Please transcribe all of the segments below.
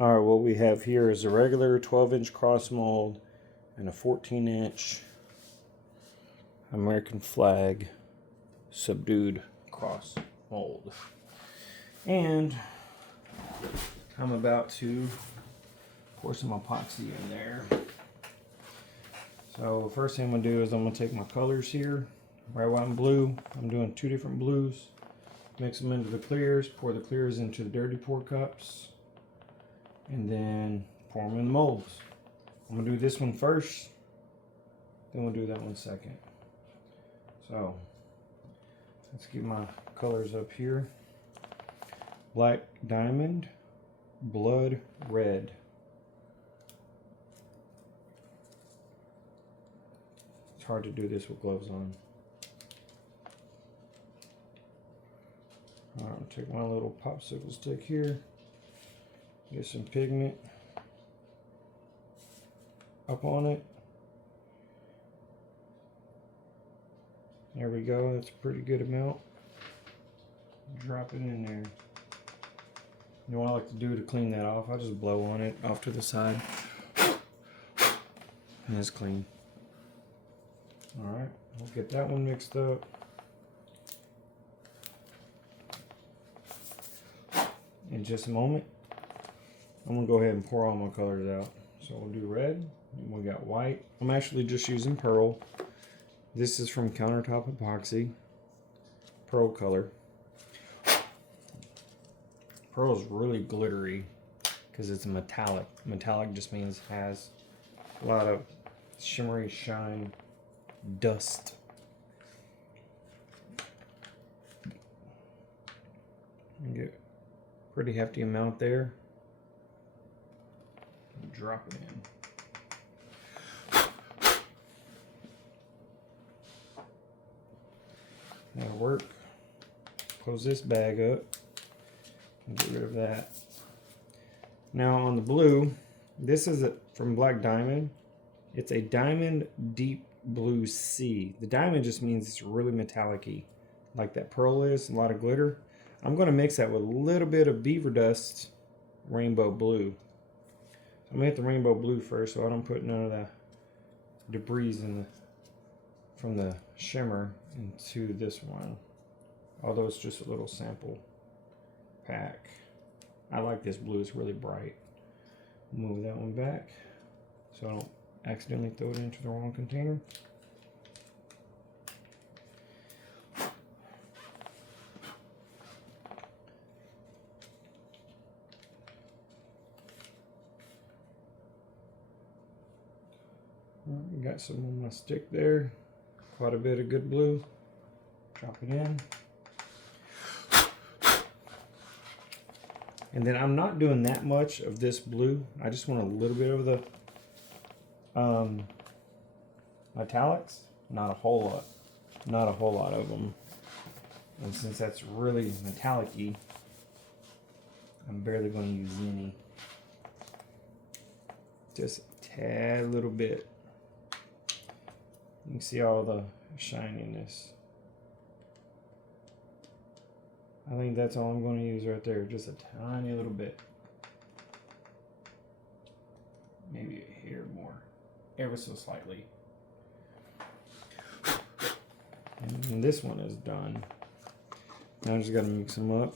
Alright, what we have here is a regular 12-inch cross mold and a 14-inch American flag subdued cross mold. And I'm about to pour some epoxy in there. So first thing I'm going to do is I'm going to take my colors here, red, white, and blue. I'm doing 2 different blues. Mix them into the clears, pour the clears into the dirty pour cups, and then pour them in the molds. I'm going to do this one first, then we'll do that one second. So let's get my colors up here. Black diamond, blood red. It's hard to do this with gloves on. I'll take my little popsicle stick here, get some pigment up on it. There we go, that's a pretty good amount. Drop it in there. You know what I like to do to clean that off? I just blow on it off to the side. And it's clean. Alright, we'll get that one mixed up. In just a moment, I'm going to go ahead and pour all my colors out. So we'll do red, and we got white. I'm actually just using pearl. This is from Countertop Epoxy. Pearl color. Pearl is really glittery because it's metallic. Metallic just means it has a lot of shimmery shine, dust. You get a pretty hefty amount there. Drop it in. That'll work. Close this bag up and get rid of that. Now on the blue, this is from Black Diamond. It's a diamond deep blue sea. The diamond just means it's really metallic-y, like that pearl is, a lot of glitter. I'm going to mix that with a little bit of beaver dust rainbow blue. I'm going to hit the rainbow blue first so I don't put none of the debris from the shimmer into this one. Although it's just a little sample pack. I like this blue, it's really bright. Move that one back so I don't accidentally throw it into the wrong container. Got some on my stick there, quite a bit of good blue. Drop it in. And then I'm not doing that much of this blue. I just want a little bit of the metallics, not a whole lot. Not a whole lot of them. And since that's really metallic-y, I'm barely going to use any. Just a tad little bit. You can see all the shininess. I think that's all I'm going to use right there, just a tiny little bit. Maybe a hair more, ever so slightly. And this one is done. Now I just got to mix them up.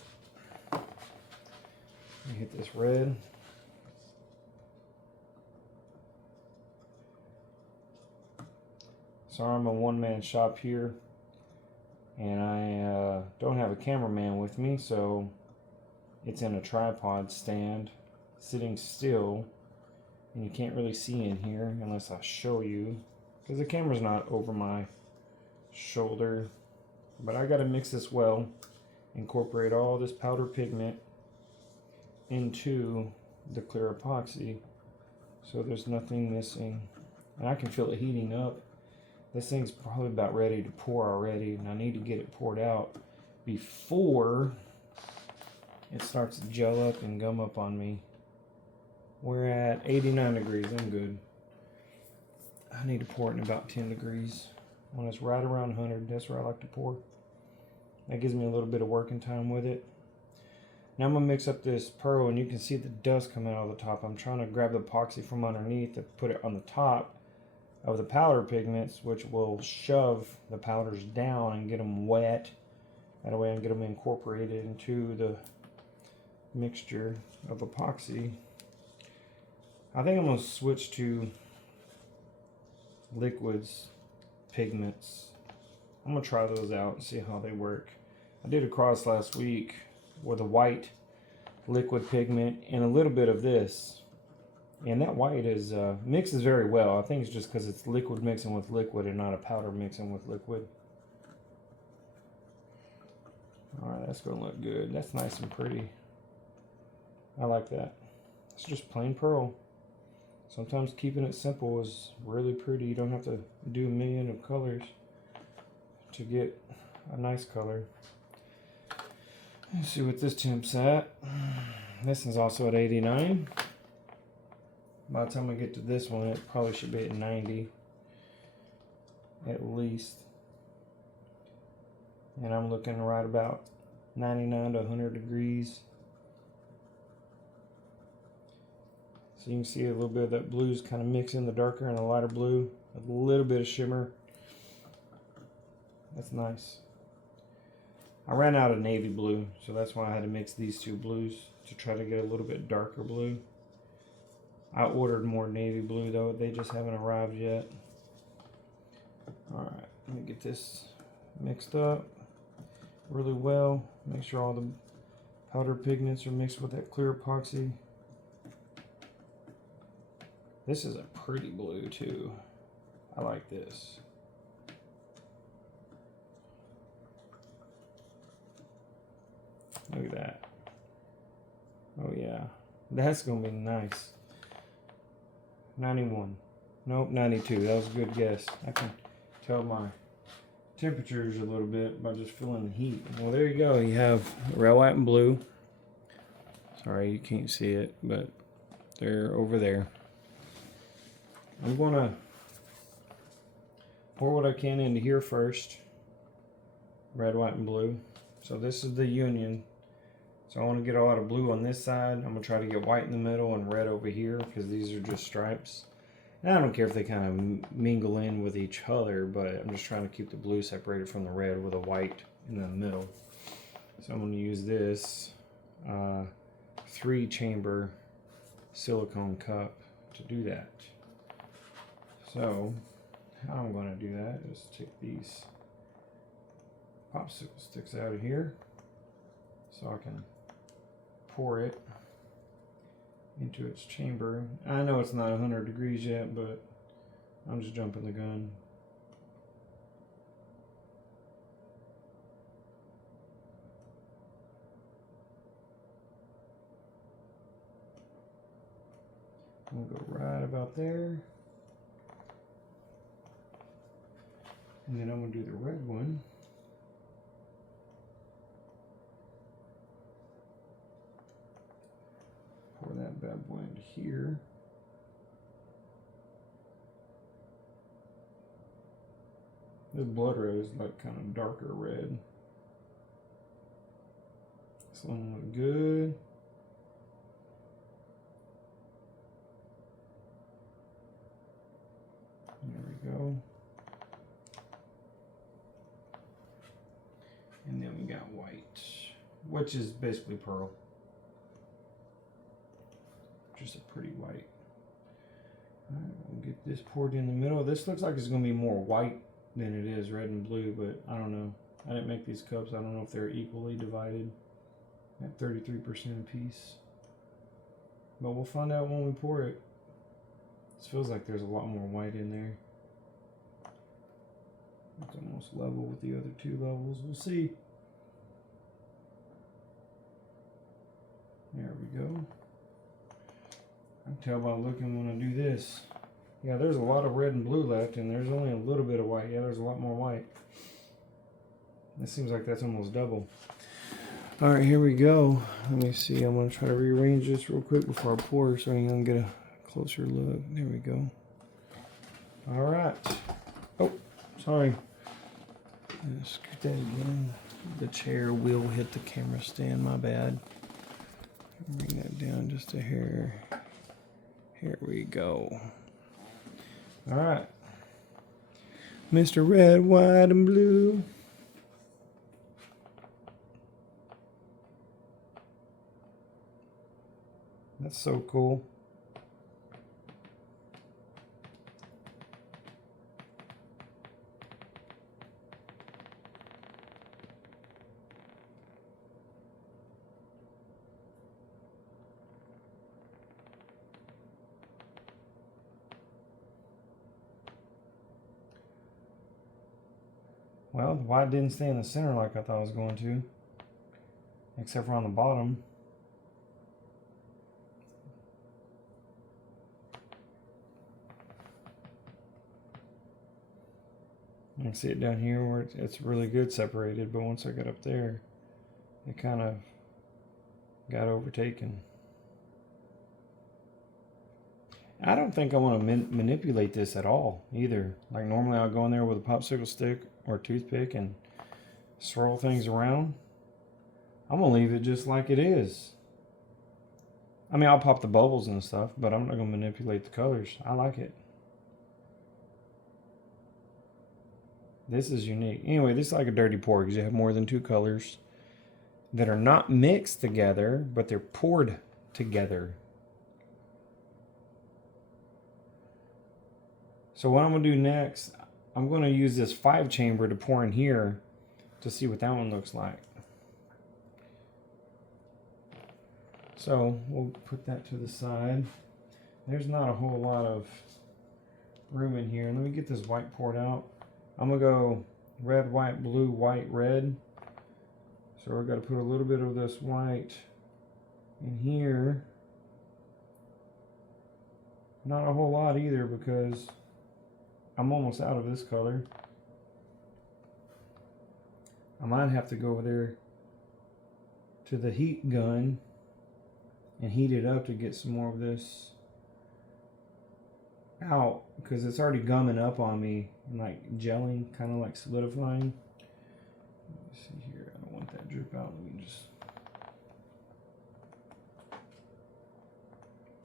Hit this red. Sorry, I'm a one-man shop here, and I don't have a cameraman with me, so it's in a tripod stand, sitting still, and you can't really see in here unless I show you, because the camera's not over my shoulder. But I got to mix this well, incorporate all this powder pigment into the clear epoxy, so there's nothing missing, and I can feel it heating up. This thing's probably about ready to pour already, and I need to get it poured out before it starts to gel up and gum up on me. We're at 89 degrees, I'm good. I need to pour it in about 10 degrees. When it's right around 100, that's where I like to pour. That gives me a little bit of working time with it. Now I'm going to mix up this pearl, and you can see the dust coming out of the top. I'm trying to grab the epoxy from underneath and put it on the top of the powder pigments, which will shove the powders down and get them wet. That way I can get them incorporated into the mixture of epoxy. I think I'm going to switch to liquids pigments. I'm going to try those out and see how they work. I did a cross last week with a white liquid pigment and a little bit of this, and that white is mixes very well. I think it's just because it's liquid mixing with liquid and not a powder mixing with liquid. Alright, that's going to look good. That's nice and pretty. I like that. It's just plain pearl. Sometimes keeping it simple is really pretty. You don't have to do a million of colors to get a nice color. Let's see what this temp's at. This one's also at 89. By the time I get to this one, it probably should be at 90 at least. And I'm looking right about 99 to 100 degrees. So you can see a little bit of that blues kind of mix in the darker and the lighter blue. A little bit of shimmer. That's nice. I ran out of navy blue, so that's why I had to mix these two blues to try to get a little bit darker blue. I ordered more navy blue though, they just haven't arrived yet. Alright, let me get this mixed up really well. Make sure all the powder pigments are mixed with that clear epoxy. This is a pretty blue too. I like this. Look at that. Oh yeah, that's gonna be nice. 91. Nope, 92. That was a good guess. I can tell my temperatures a little bit by just feeling the heat. Well, there you go. You have red, white, and blue. Sorry, you can't see it, but they're over there. I'm gonna pour what I can into here first. Red, white, and blue. So this is the union. So I want to get a lot of blue on this side. I'm going to try to get white in the middle and red over here because these are just stripes. And I don't care if they kind of mingle in with each other, but I'm just trying to keep the blue separated from the red with a white in the middle. So I'm going to use this 3-chamber silicone cup to do that. So how I'm going to do that is take these popsicle sticks out of here so I can pour it into its chamber. I know it's not 100 degrees yet, but I'm just jumping the gun. I'm gonna go right about there. And then I'm gonna do the red one. Pour that bad boy into here. This blood red is like kind of darker red. This one look good. There we go. And then we got white, which is basically pearl. Just a pretty white. Alright, we'll get this poured in the middle. This looks like it's going to be more white than it is red and blue, but I don't know. I didn't make these cups. I don't know if they're equally divided at 33% a piece. But we'll find out when we pour it. This feels like there's a lot more white in there. It's almost level with the other two levels. We'll see. There we go. I can tell by looking when I do this. Yeah, there's a lot of red and blue left, and there's only a little bit of white. Yeah, there's a lot more white. It seems like that's almost double. All right, here we go. Let me see. I'm going to try to rearrange this real quick before I pour so you can get a closer look. There we go. All right. Oh, sorry. Scoot that again. The chair will hit the camera stand. My bad. Bring that down just a hair. Here we go. All right. Mr. Red, White, and Blue. That's so cool. Well, the white didn't stay in the center like I thought it was going to, except for on the bottom. You can see it down here where it's really good separated, but once I got up there, it kind of got overtaken. I don't think I want to manipulate this at all either. Like normally I'll go in there with a popsicle stick or a toothpick and swirl things around. I'm going to leave it just like it is. I mean, I'll pop the bubbles and stuff, but I'm not going to manipulate the colors. I like it. This is unique. Anyway, this is like a dirty pour because you have more than two colors that are not mixed together, but they're poured together. So what I'm going to do next, I'm going to use this 5-chamber to pour in here to see what that one looks like. So we'll put that to the side. There's not a whole lot of room in here. Let me get this white poured out. I'm going to go red, white, blue, white, red. So we're going to put a little bit of this white in here. Not a whole lot either because I'm almost out of this color. I might have to go over there to the heat gun and heat it up to get some more of this out because it's already gumming up on me and like gelling, kind of like solidifying. Let's see here, I don't want that drip out. Let me just.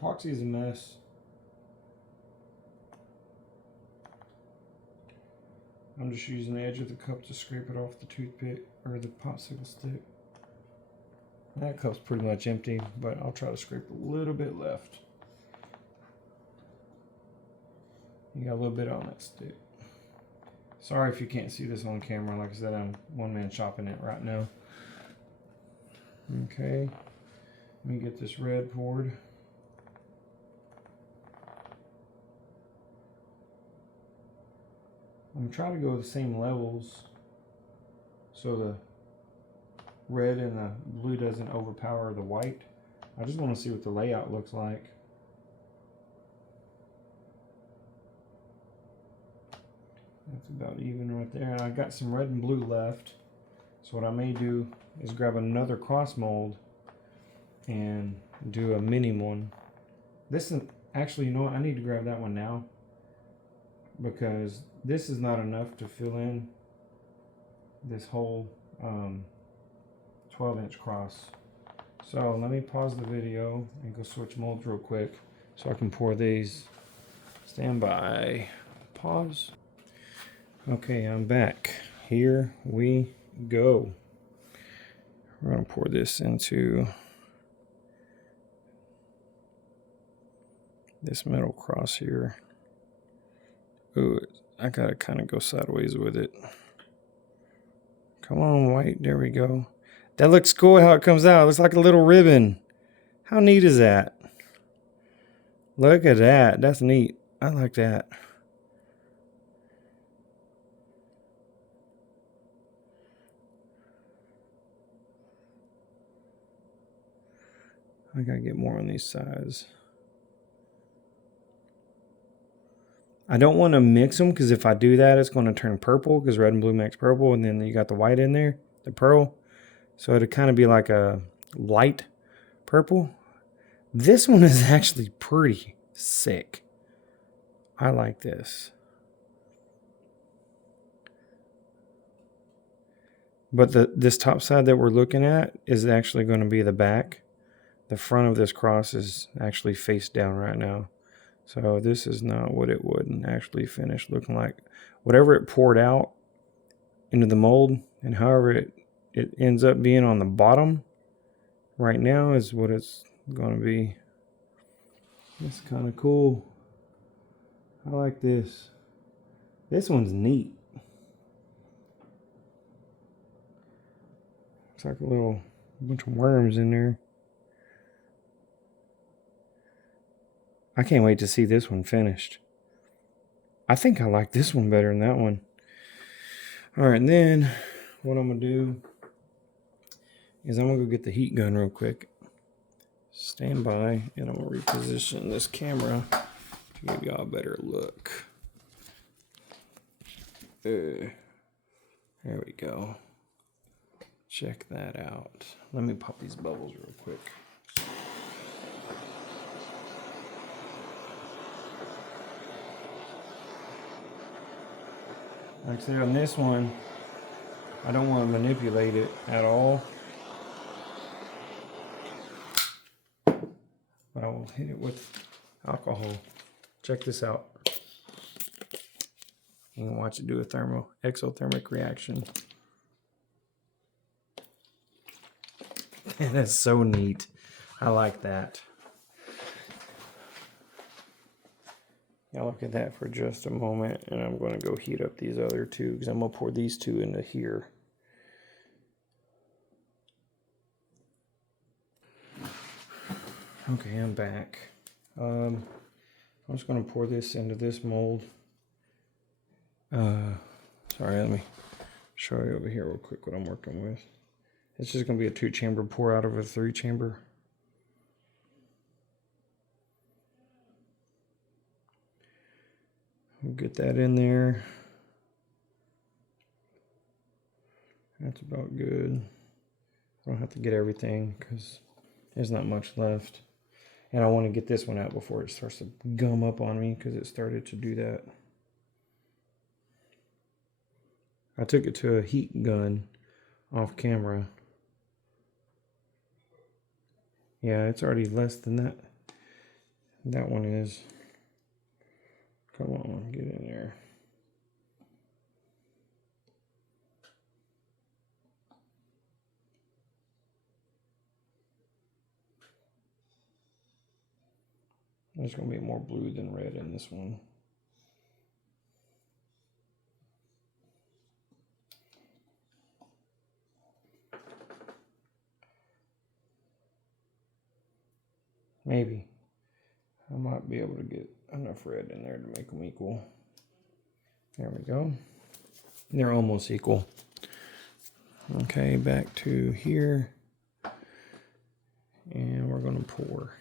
Epoxy is a mess. I'm just using the edge of the cup to scrape it off the toothpick or the popsicle stick. That cup's pretty much empty, but I'll try to scrape a little bit left. You got a little bit on that stick. Sorry if you can't see this on camera. Like I said, I'm one-man shopping it right now. Okay, let me get this red poured. I'm trying to go with the same levels so the red and the blue doesn't overpower the white. I just want to see what the layout looks like. That's about even right there. And I got some red and blue left. So what I may do is grab another cross mold and do a mini one. This is actually, you know what? I need to grab that one now because this is not enough to fill in this whole 12-inch cross. So let me pause the video and go switch molds real quick so I can pour these. Stand by. Pause. Okay, I'm back. Here we go. We're going to pour this into this metal cross here. Ooh, I got to kind of go sideways with it. Come on, white. There we go. That looks cool how it comes out. It looks like a little ribbon. How neat is that? Look at that. That's neat. I like that. I gotta get more on these sides. I don't want to mix them because if I do that, it's going to turn purple because red and blue makes purple, and then you got the white in there, the pearl. So it'd kind of be like a light purple. This one is actually pretty sick. I like this. But this top side that we're looking at is actually going to be the back the front of this cross is actually face down right now. So this is not what it would actually finish looking like. Whatever it poured out into the mold and however it ends up being on the bottom right now is what it's going to be. It's kind of cool. I like this. This one's neat. It's like a bunch of worms in there. I can't wait to see this one finished. I think I like this one better than that one. All right, and then what I'm going to do is I'm going to go get the heat gun real quick. Stand by, and I'm going to reposition this camera to give y'all a better look. There we go. Check that out. Let me pop these bubbles real quick. Like I said, on this one, I don't want to manipulate it at all. But I will hit it with alcohol. Check this out. You can watch it do a exothermic reaction. That's so neat. I like that. Now look at that for just a moment, and I'm going to go heat up these other two because I'm going to pour these two into here. Okay, I'm back. I'm just going to pour this into this mold. Sorry, let me show you over here real quick what I'm working with. It's just going to be a 2-chamber pour out of a 3-chamber. We'll get that in there. That's about good. I don't have to get everything because there's not much left. And I want to get this one out before it starts to gum up on me because it started to do that. I took it to a heat gun off camera. Yeah, it's already less than that. That one is. Come on, get in there. There's going to be more blue than red in this one. Maybe. I might be able to get enough red in there to make them equal. There we go. They're almost equal. Okay, back to here. And we're going to pour.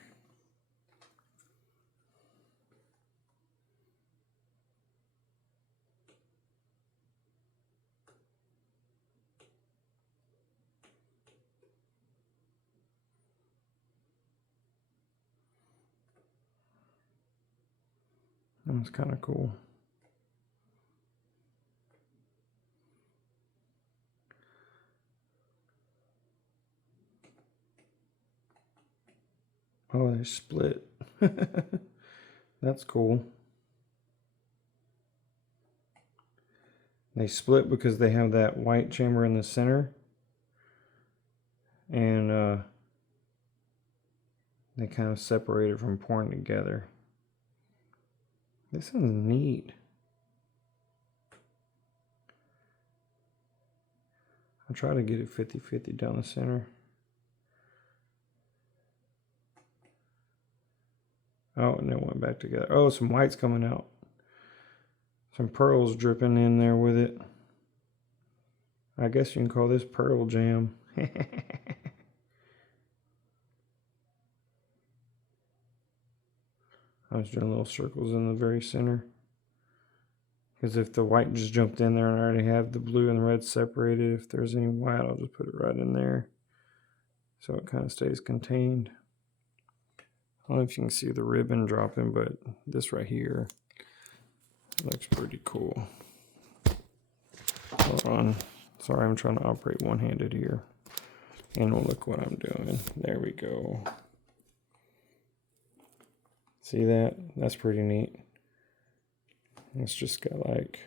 That's kind of cool. Oh, they split. That's cool. They split because they have that white chamber in the center. And they kind of separated from pouring together. This is neat. I'll try to get it 50-50 down the center. Oh, and it went back together. Oh, some white's coming out. Some pearls dripping in there with it. I guess you can call this pearl jam. I was doing little circles in the very center. Because if the white just jumped in there and I already have the blue and the red separated, if there's any white, I'll just put it right in there. So it kind of stays contained. I don't know if you can see the ribbon dropping, but this right here looks pretty cool. Hold on. Sorry, I'm trying to operate one-handed here. And we'll look what I'm doing. There we go. See that? That's pretty neat. It's just got like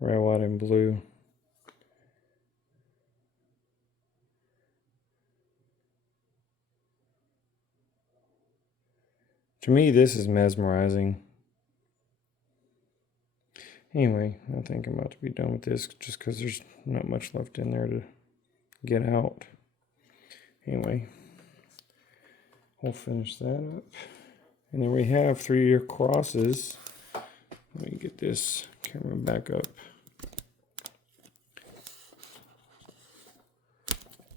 red, white, and blue. To me, this is mesmerizing. Anyway, I think I'm about to be done with this just because there's not much left in there to get out. Anyway, we'll finish that up. And then we have 3 crosses. Let me get this camera back up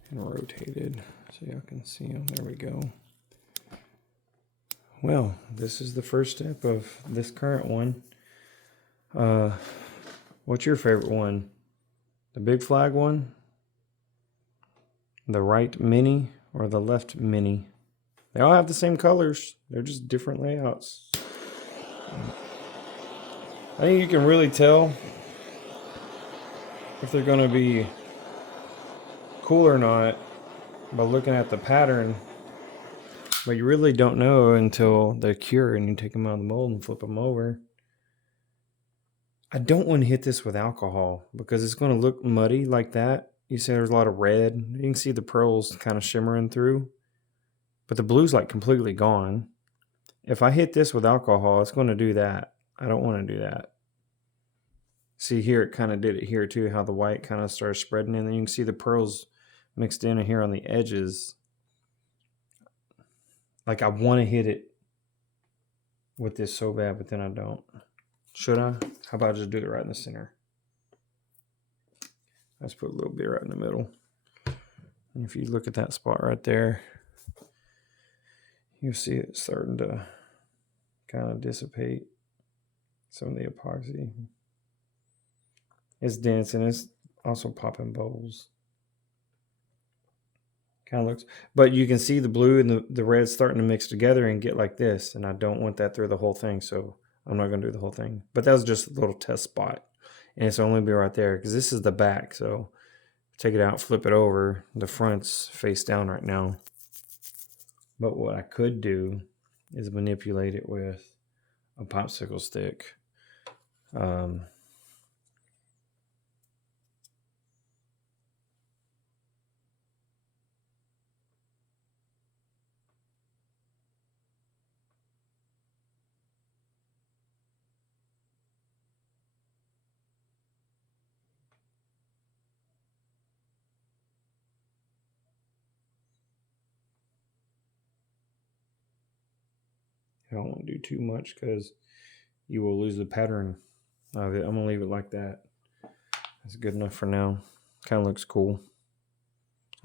and rotated so y'all can see them. There we go. Well, this is the first step of this current one. What's your favorite one? The big flag one? The right mini or the left mini? They all have the same colors. They're just different layouts. I think you can really tell if they're going to be cool or not by looking at the pattern. But you really don't know until they're cured and you take them out of the mold and flip them over. I don't want to hit this with alcohol because it's going to look muddy like that. You see there's a lot of red. You can see the pearls kind of shimmering through. But the blue's like completely gone. If I hit this with alcohol, it's going to do that. I don't want to do that. See here, it kind of did it here too, how the white kind of started spreading in. Then you can see the pearls mixed in here on the edges. Like I want to hit it with this so bad, but then I don't. Should I? How about I just do it right in the center? Let's put a little bit right in the middle. And if you look at that spot right there, you'll see it starting to kind of dissipate some of the epoxy. It's dense and it's also popping bubbles. Kind of looks, but you can see the blue and the red starting to mix together and get like this. And I don't want that through the whole thing, so I'm not going to do the whole thing. But that was just a little test spot. And it's only be right there because this is the back. So take it out, flip it over. The front's face down right now. But what I could do is manipulate it with a popsicle stick. I don't want to do too much because you will lose the pattern of it. I'm going to leave it like that. That's good enough for now. Kind of looks cool.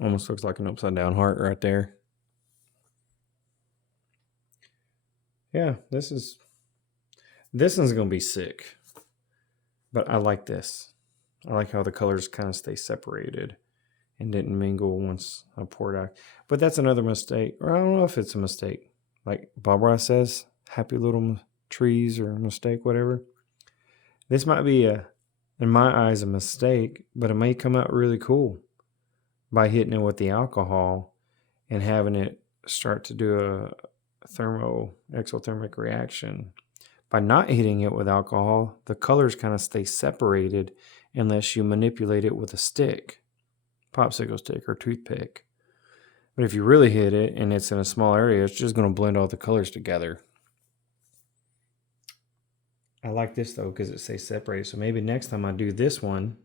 Almost looks like an upside down heart right there. Yeah, this one's going to be sick. But I like this. I like how the colors kind of stay separated and didn't mingle once I poured out. But that's another mistake. Or I don't know if it's a mistake. Like Bob Ross says, happy little trees or mistake, whatever. This might be, in my eyes, a mistake, but it may come out really cool by hitting it with the alcohol and having it start to do a exothermic reaction. By not hitting it with alcohol, the colors kind of stay separated unless you manipulate it with a stick, popsicle stick or toothpick. But if you really hit it and it's in a small area, it's just going to blend all the colors together. I like this though because it stays separated. So maybe next time I do this one,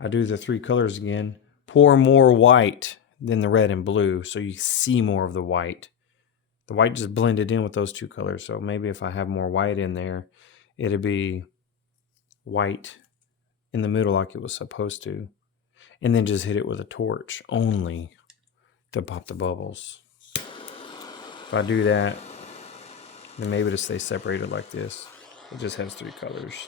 I do the 3 colors again, pour more white than the red and blue so you see more of the white. The white just blended in with those 2 colors. So maybe if I have more white in there, it'd be white in the middle like it was supposed to. And then just hit it with a torch only to pop the bubbles. If I do that, then maybe it'll stay separated like this. It just has 3 colors.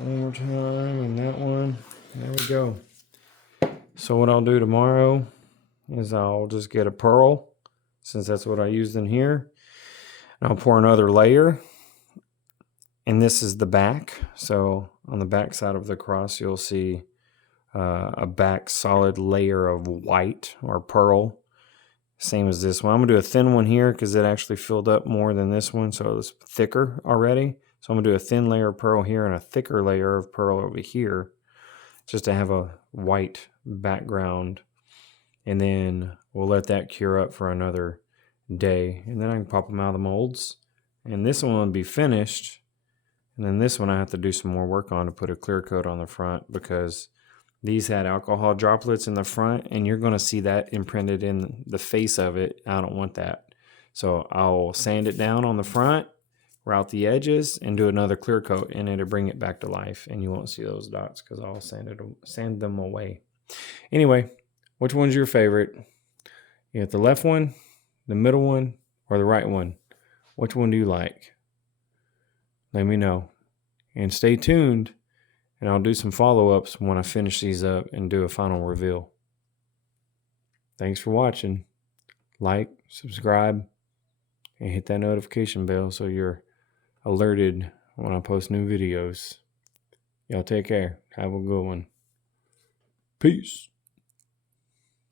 One more time, and that one. There we go. So what I'll do tomorrow is I'll just get a pearl, since that's what I used in here. And I'll pour another layer. And this is the back. So on the back side of the cross, you'll see a back solid layer of white or pearl. Same as this one. I'm going to do a thin one here because it actually filled up more than this one. So it's thicker already. So I'm going to do a thin layer of pearl here and a thicker layer of pearl over here, just to have a white background. And then we'll let that cure up for another day. And then I can pop them out of the molds. And this one will be finished. And then this one I have to do some more work on to put a clear coat on the front, because these had alcohol droplets in the front, and you're going to see that imprinted in the face of it. I don't want that. So I'll sand it down on the front, route the edges, and do another clear coat, and it'll bring it back to life. And you won't see those dots because I'll sand them away. Anyway, which one's your favorite? You got the left one, the middle one, or the right one? Which one do you like? Let me know. And stay tuned, and I'll do some follow-ups when I finish these up and do a final reveal. Thanks for watching. Like, subscribe, and hit that notification bell so you're alerted when I post new videos. Y'all take care. Have a good one. Peace.